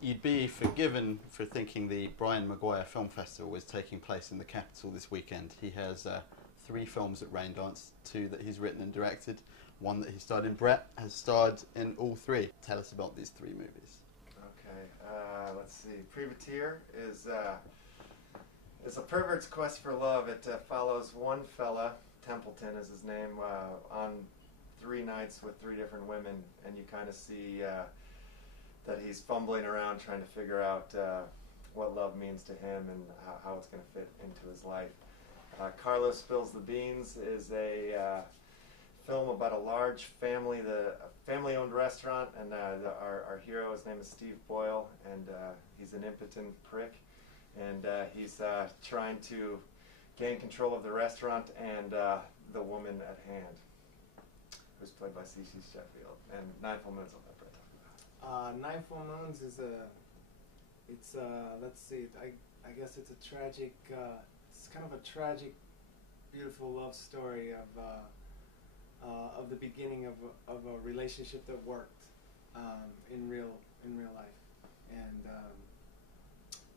You'd be forgiven for thinking the Brian McGuire Film Festival is taking place in the capital this weekend. He has 3 films at Raindance, 2 that he's written and directed, 1 that he starred in. Bret has starred in all 3. Tell us about these 3 movies. Okay, let's see. Prevertere is a pervert's quest for love. It follows one fella, Templeton is his name, on 3 nights with 3 different women, and you kind of see that he's fumbling around trying to figure out what love means to him and how it's going to fit into his life. Carlos Spills the Beans is a film about a large family, a family-owned restaurant, and our hero, his name is Steve Boyle, and he's an impotent prick, and he's trying to gain control of the restaurant and the woman at hand, who's played by Cece Sheffield. And Nine Full Moons, I'll let Brett talk about. Nine Full Moons is let's see, I guess it's a tragic, it's kind of a tragic, beautiful love story of the beginning of a relationship that worked in real life, and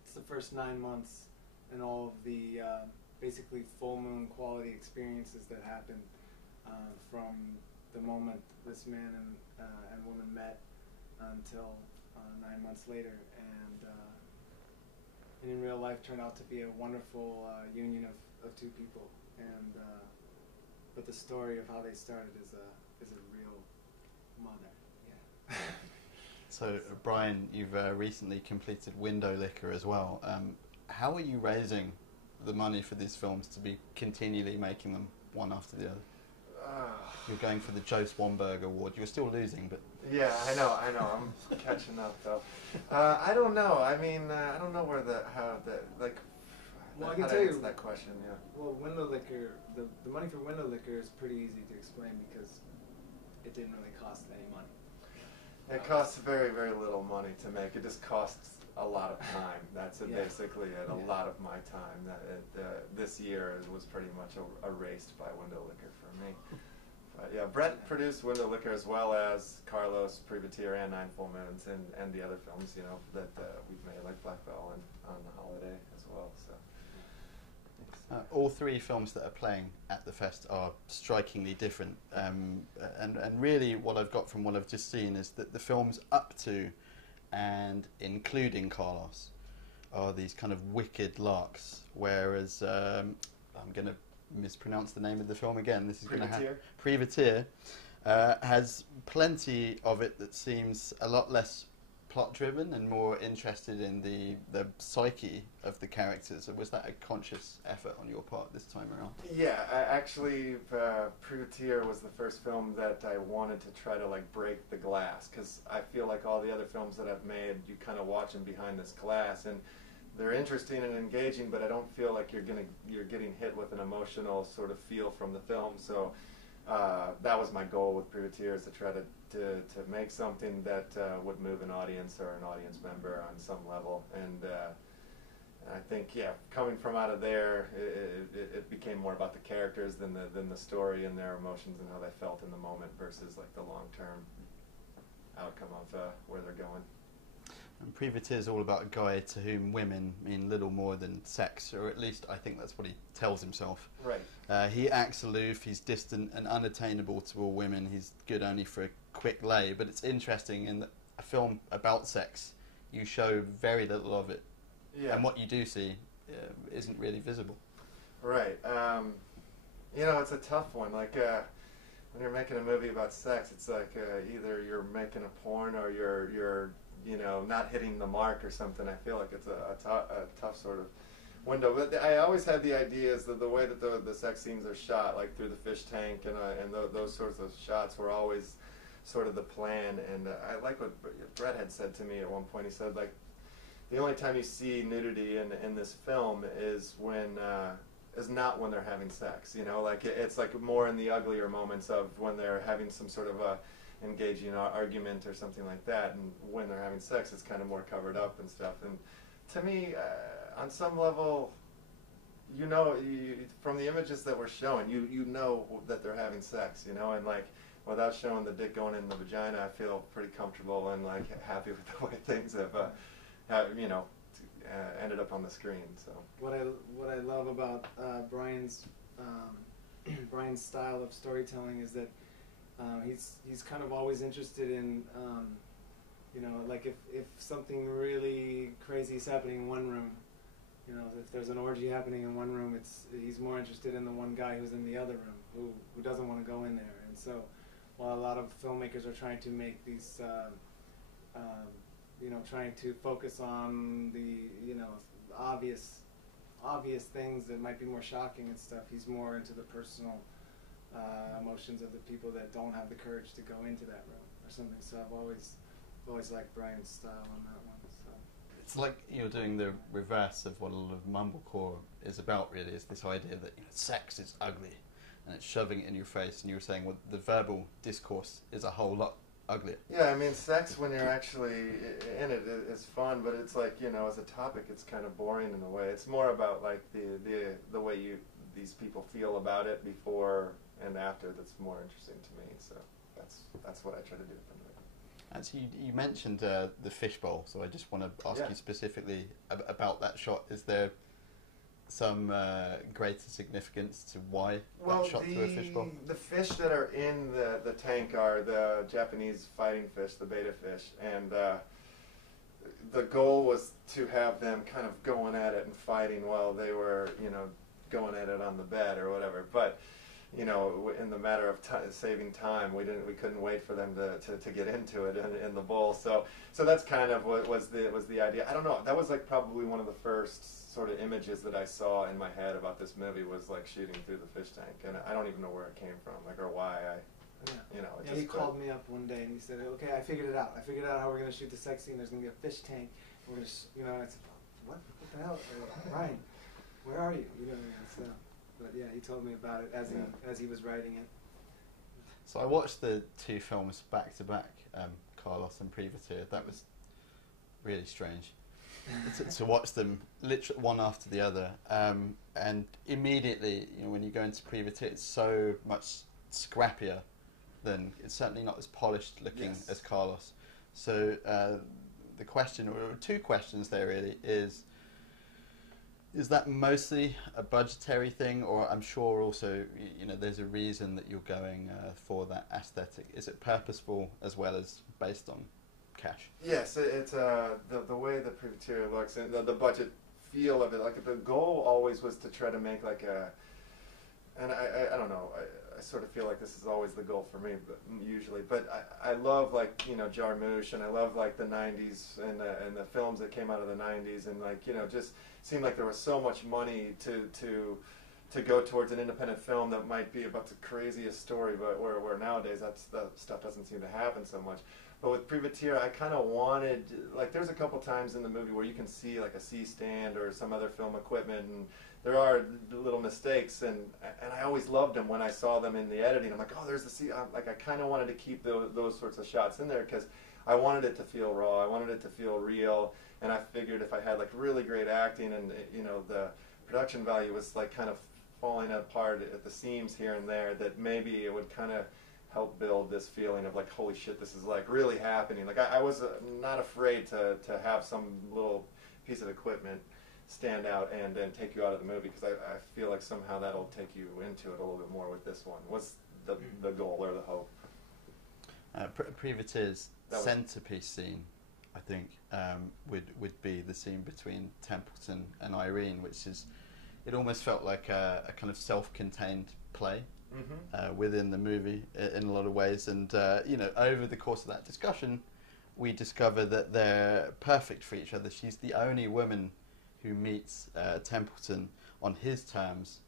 it's the first 9 months and all of the basically full moon quality experiences that happened from the moment this man and woman met until 9 months later, and in real life turned out to be a wonderful union of 2 people, and but the story of how they started is a real mother. Yeah. So, Brian, you've recently completed Window Liquor as well. How are you raising the money for these films to be continually making them one after the other? You're going for the Joe Swanberg Award. You're still losing, but... Yeah, I know. I'm catching up, though. I don't know. I mean, I don't know Well, I can how to tell answer you that question, yeah. Well, Window Liquor, the money for Window Liquor is pretty easy to explain because it didn't really cost any money. It costs very, very little money to make. It just costs a lot of time. That's it, Yeah. basically it. A lot of my time. This year was pretty much erased by Window Liquor for me. But yeah, Bret produced Window Liquor as well as Carlos, Prevertere, and Nine Full Moons, and the other films, you know, that we've made, like Black Bell and On the Holiday as well. So. All 3 films that are playing at the fest are strikingly different, and really what I've got from what I've just seen is that the films up to and including Carlos are these kind of wicked larks, whereas I'm going to mispronounce the name of the film again. This is going to happen. Prevertere has plenty of it that seems a lot less plot-driven and more interested in the psyche of the characters. Was that a conscious effort on your part this time around? Yeah, actually, Prevertere was the first film that I wanted to try to break the glass, because I feel like all the other films that I've made, you kind of watch them behind this glass, and they're interesting and engaging, but I don't feel like you're getting hit with an emotional sort of feel from the film. So that was my goal with Prevertere, is to try to make something that would move an audience or an audience member on some level. And I think, yeah, coming from out of there, it became more about the characters than the story and their emotions and how they felt in the moment versus the long-term outcome of where they're going. And Prevertere is all about a guy to whom women mean little more than sex, or at least I think that's what he tells himself. Right. He acts aloof, he's distant and unattainable to all women, he's good only for a quick lay, but it's interesting in that a film about sex, you show very little of it, Yeah. and what you do see isn't really visible. Right. You know, it's a tough one. When you're making a movie about sex, it's either you're making a porn or you're not hitting the mark or something. I feel like it's a tough sort of window. But I always had the idea is that the way that the sex scenes are shot, like through the fish tank and those sorts of shots, were always sort of the plan. And I like what Bret had said to me at one point. He said, the only time you see nudity in this film is not when they're having sex. It's more in the uglier moments of when they're having some sort of engaging argument or something like that, and when they're having sex, it's kind of more covered up and stuff. And to me, on some level, from the images that we're showing, you know that they're having sex, and without showing the dick going in the vagina, I feel pretty comfortable and like happy with the way things have ended up on the screen. So what I love about Brian's Brian's style of storytelling is that he's kind of always interested in like if something really crazy is happening in one room, if there's an orgy happening in one room, he's more interested in the one guy who's in the other room who doesn't want to go in there. And so while a lot of filmmakers are trying to make these trying to focus on the obvious things that might be more shocking and stuff, he's more into the personal emotions of the people that don't have the courage to go into that room or something. So I've always liked Brian's style on that one. So it's like you're doing the reverse of what a lot of mumblecore is about, really, is this idea that sex is ugly and it's shoving it in your face, and you were saying, well, the verbal discourse is a whole lot uglier. Yeah, I mean, sex when you're actually in it is fun, but it's like, as a topic, it's kind of boring in a way. It's more about like the way these people feel about it before and after that's more interesting to me. So that's what I try to do from there. Actually, you mentioned the fishbowl, so I just want to ask you specifically about that shot. Is there some greater significance to why that shot through a fishbowl? The fish that are in the tank are the Japanese fighting fish, the betta fish, and the goal was to have them kind of going at it and fighting while they were, going at it on the bed or whatever. But in the matter of saving time, we couldn't wait for them to get into it in the bowl. So that's kind of what was the idea. I don't know. That was like probably one of the first sort of images that I saw in my head about this movie, was like shooting through the fish tank, and I don't even know where it came from, like, or why he called me up one day and he said, "Okay, I figured it out. I figured out how we're going to shoot the sex scene. There's going to be a fish tank. We're going to, I said, what the hell, Ryan? Where are you? So, but yeah, he told me about it as he was writing it. So I watched the two films back to back, Carlos and Prevertere. That was really strange to watch them literally one after the other. And immediately, when you go into Prevertere, it's so much scrappier than, it's certainly not as polished looking as Carlos. So the question, or two questions there really, is that mostly a budgetary thing, or I'm sure also, there's a reason that you're going for that aesthetic? Is it purposeful as well as based on cash? Yes, it's the way the Prevertere looks and the budget feel of it. Like, the goal always was to try to make like and I don't know, I sort of feel like this is always the goal for me, but usually. But I love, like, Jarmusch, and I love like the '90s and the films that came out of the '90s, and like, just seemed like there was so much money to go towards an independent film that might be about the craziest story, but where nowadays that stuff doesn't seem to happen so much. But with Prevertere, I kind of wanted, like, there's a couple times in the movie where you can see like a C-stand or some other film equipment, and there are little mistakes, and I always loved them when I saw them in the editing. I'm like, oh, there's the C. Like, I kind of wanted to keep those sorts of shots in there because I wanted it to feel raw. I wanted it to feel real, and I figured if I had like really great acting and the production value was like kind of falling apart at the seams here and there, that maybe it would kind of help build this feeling of like, holy shit, this is like really happening. Like, I was not afraid to have some little piece of equipment stand out and then take you out of the movie, because I feel like somehow that'll take you into it a little bit more with this one. Was the goal or the hope. Prevertere's centerpiece scene, I think, would be the scene between Templeton and Irene, which is, it almost felt like a kind of self-contained play within the movie in a lot of ways. And over the course of that discussion, we discover that they're perfect for each other. She's the only woman who meets Templeton on his terms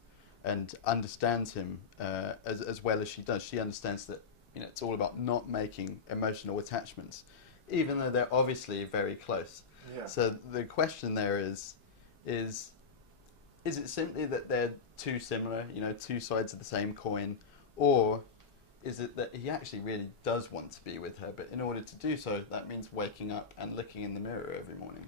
and understands him as well as she does. She understands that it's all about not making emotional attachments, even though they're obviously very close. Yeah. So the question there is it simply that they're too similar, two sides of the same coin, or is it that he actually really does want to be with her, but in order to do so, that means waking up and looking in the mirror every morning?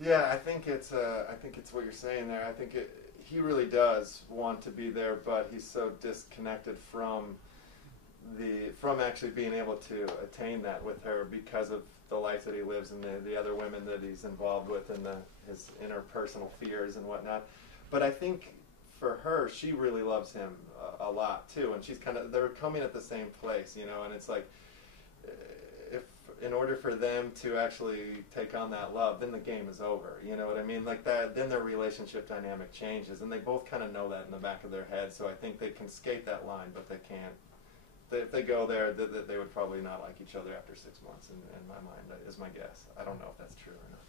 Yeah, I think it's what you're saying there. I think he really does want to be there, but he's so disconnected from from actually being able to attain that with her because of the life that he lives and the other women that he's involved with and his interpersonal fears and whatnot. But I think for her, she really loves him a lot too, and they're coming at the same place, you know, and it's like, if in order for them to actually take on that love, then the game is over, you know what I mean? Like that, then their relationship dynamic changes, and they both kind of know that in the back of their head, so I think they can skate that line, but they can't. If they go there, they would probably not like each other after 6 months, in my mind, is my guess. I don't know if that's true or not.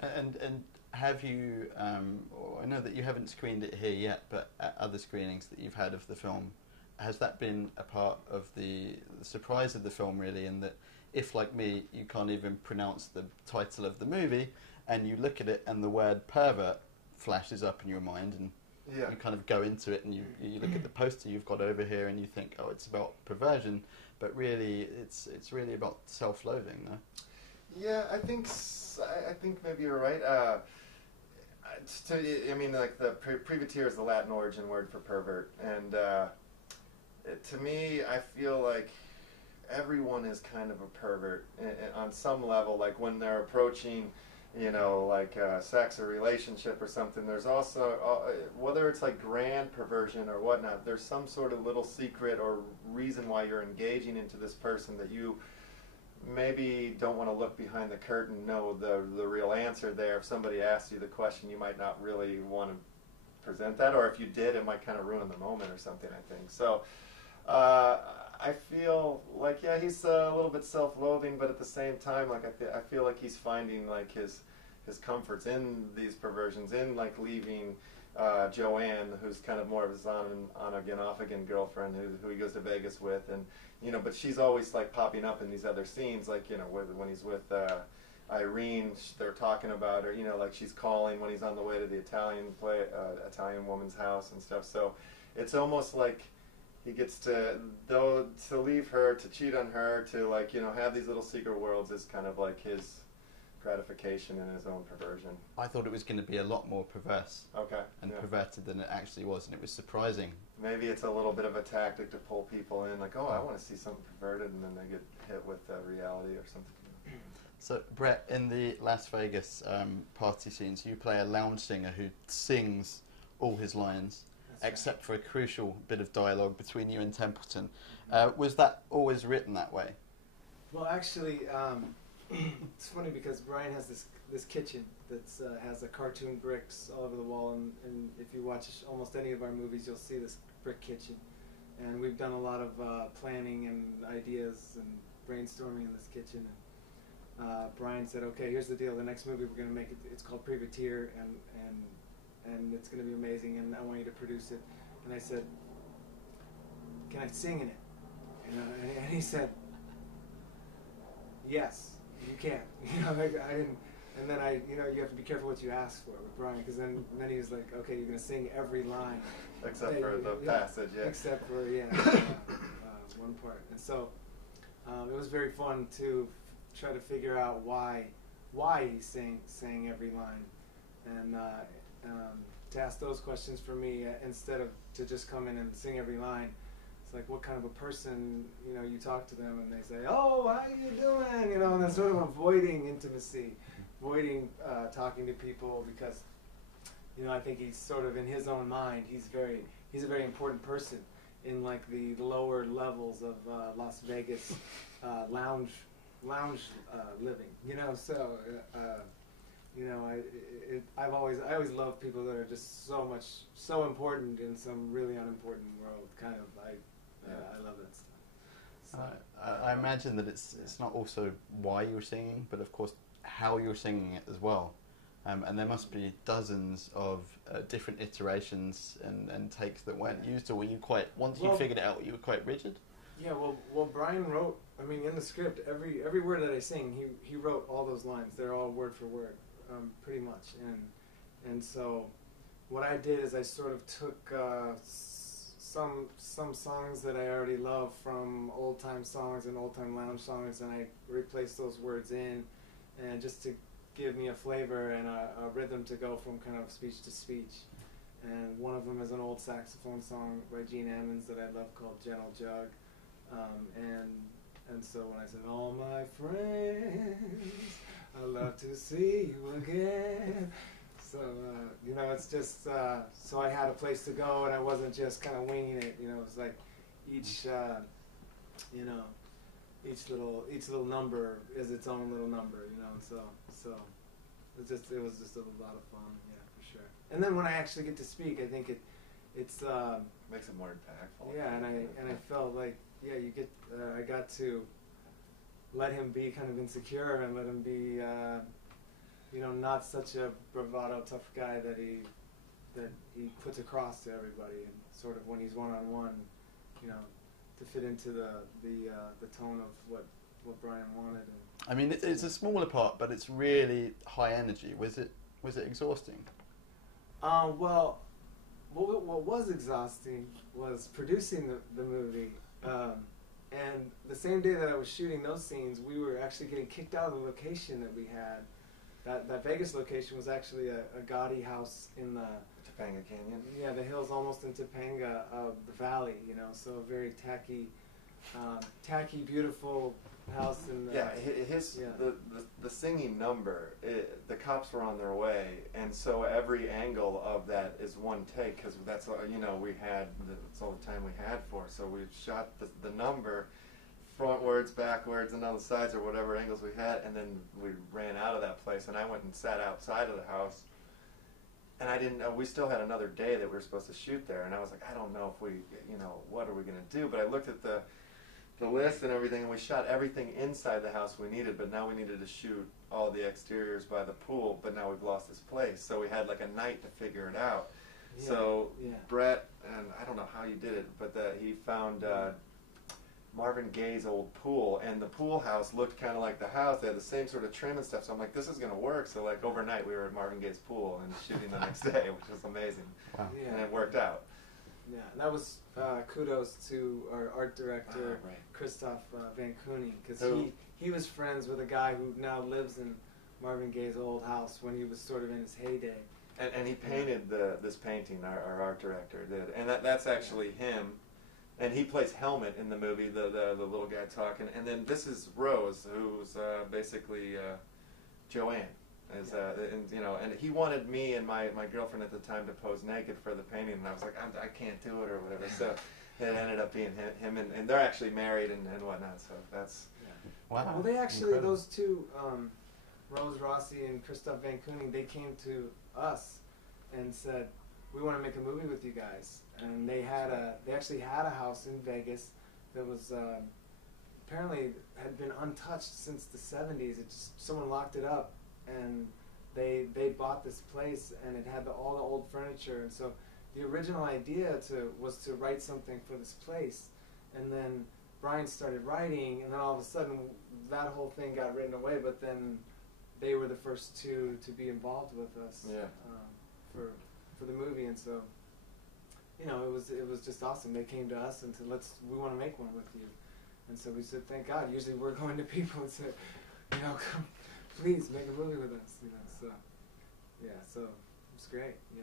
But. And have you, I know that you haven't screened it here yet, but at other screenings that you've had of the film, has that been a part of the surprise of the film, really, in that if, like me, you can't even pronounce the title of the movie, and you look at it and the word pervert flashes up in your mind, and you kind of go into it, and you look at the poster you've got over here, and you think, oh, it's about perversion, but really, it's really about self-loathing, no? Yeah, I think maybe you're right. I mean, like the Prevertere is the Latin origin word for pervert, and to me, I feel like everyone is kind of a pervert on some level. Like when they're approaching, you know, like sex or relationship or something, there's also, whether it's like grand perversion or whatnot, there's some sort of little secret or reason why you're engaging into this person that you maybe don't want to look behind the curtain, know the real answer there. If somebody asks you the question, you might not really want to present that, or if you did, it might kind of ruin the moment or something, I think. So I feel like, yeah, he's a little bit self-loathing, but at the same time, like I feel like he's finding like his comforts in these perversions, in like leaving Joanne, who's kind of more of his on-again, off-again girlfriend who he goes to Vegas with, and you know, but she's always like popping up in these other scenes, like, you know, when he's with Irene, they're talking about her, you know, like she's calling when he's on the way to the Italian woman's house and stuff. So it's almost like he gets to leave her, to cheat on her, to like, you know, have these little secret worlds is kind of like his gratification in his own perversion. I thought it was going to be a lot more perverse and perverted than it actually was, and it was surprising. Maybe it's a little bit of a tactic to pull people in, like, oh, I want to see something perverted, and then they get hit with reality or something. So, Brett, in the Las Vegas party scenes, you play a lounge singer who sings all his lines, except for a crucial bit of dialogue between you and Templeton. Was that always written that way? Well, actually, it's funny because Brian has this kitchen that has a cartoon bricks all over the wall, and if you watch almost any of our movies, you'll see this brick kitchen. And we've done a lot of planning and ideas and brainstorming in this kitchen. And Brian said, "Okay, here's the deal. The next movie we're going to make it's called Prevertere, and it's going to be amazing. And I want you to produce it." And I said, "Can I sing in it?" And he said, "Yes, you can." You know, like I didn't. And then you have to be careful what you ask for with Brian, because then he was like, "Okay, you're gonna sing every line, except for the passage, yeah. Except for one part." And so it was very fun to try to figure out why he sang every line, and to ask those questions for me instead of to just come in and sing every line. It's like, what kind of a person, you talk to them and they say, "Oh, how you doing?" And they're sort of avoiding intimacy, avoiding talking to people, because, I think he's sort of in his own mind, he's a very important person in like the lower levels of Las Vegas lounge living, so I always love people that are just so important in some really unimportant world. Kind of, I love that stuff. So, I imagine that it's not also why you're singing, but of course how you're singing it as well. And there must be dozens of different iterations and takes that weren't used. Or were you once you figured it out, you were quite rigid? Yeah, well, Brian wrote. I mean, in the script, every word that I sing, he wrote all those lines. They're all word for word, pretty much. And so, what I did is I sort of took some songs that I already love from old time songs and old time lounge songs, and I replaced those words in, and just to give me a flavor and a rhythm to go from kind of speech to speech. And one of them is an old saxophone song by Gene Ammons that I love called Gentle Jug. And so when I said, "All my friends, I'd love to see you again," so you know, it's just so I had a place to go, and I wasn't just kind of winging it. You know, it was like each you know, each little number is its own little number. You know, and so it was just a lot of fun. Yeah, for sure. And then when I actually get to speak, I think it's makes it more impactful. yeah, and I felt like, yeah, you get I got to let him be kind of insecure and let him be you know, not such a bravado tough guy that he puts across to everybody, and sort of when he's one-on-one, you know, to fit into the tone of what Brian wanted. And I mean, it's a smaller part, but it's really high energy. Was it exhausting? Well, what was exhausting was producing the movie. And the same day that I was shooting those scenes, we were actually getting kicked out of the location that we had. That Vegas location was actually a gaudy house in the Topanga Canyon. Yeah, the hills almost in Topanga of the valley. You know, so a very tacky, beautiful house in the, the singing number. The cops were on their way, and so every angle of that is one take, because that's all, you know, that's all the time we had for. So we shot the number frontwards, backwards, and on the sides, or whatever angles we had, and then we ran out of that place, and I went and sat outside of the house, and I didn't know, we still had another day that we were supposed to shoot there, and I was like, I don't know if we, you know, what are we going to do? But I looked at the list and everything, and we shot everything inside the house we needed, but now we needed to shoot all the exteriors by the pool, but now we've lost this place. So we had like a night to figure it out. Yeah, so Brett, and I don't know how you did it, but he found Marvin Gaye's old pool, and the pool house looked kind of like the house. They had the same sort of trim and stuff, so I'm like, this is going to work. So like overnight we were at Marvin Gaye's pool and shooting the next day, which was amazing. Wow. Yeah. And it worked out. Yeah, and that was kudos to our art director, Christoph Van Kooning, because he was friends with a guy who now lives in Marvin Gaye's old house when he was sort of in his heyday. And he painted this painting, our art director did, and that's actually him. And he plays Helmet in the movie, the little guy talking. And then this is Rose, who's basically Joanne. And you know, and he wanted me and my girlfriend at the time to pose naked for the painting, and I was like, I can't do it or whatever. So it ended up being him and they're actually married and whatnot. So that's wow. Well, they actually incredible. Those two, Rose Rossi and Christoph Van Kooning, they came to us and said, we want to make a movie with you guys. And they actually had a house in Vegas that was apparently had been untouched since the 70s. Someone locked it up, and they bought this place, and it had all the old furniture. And so the original idea was to write something for this place, and then Brian started writing, and then all of a sudden that whole thing got written away. But then they were the first two to be involved with us for the movie, and so. You know, it was just awesome. They came to us and said, we want to make one with you. And so we said, thank God. Usually we're going to people and say, you know, come, please make a movie with us. You know, so yeah, so it's great. Yeah.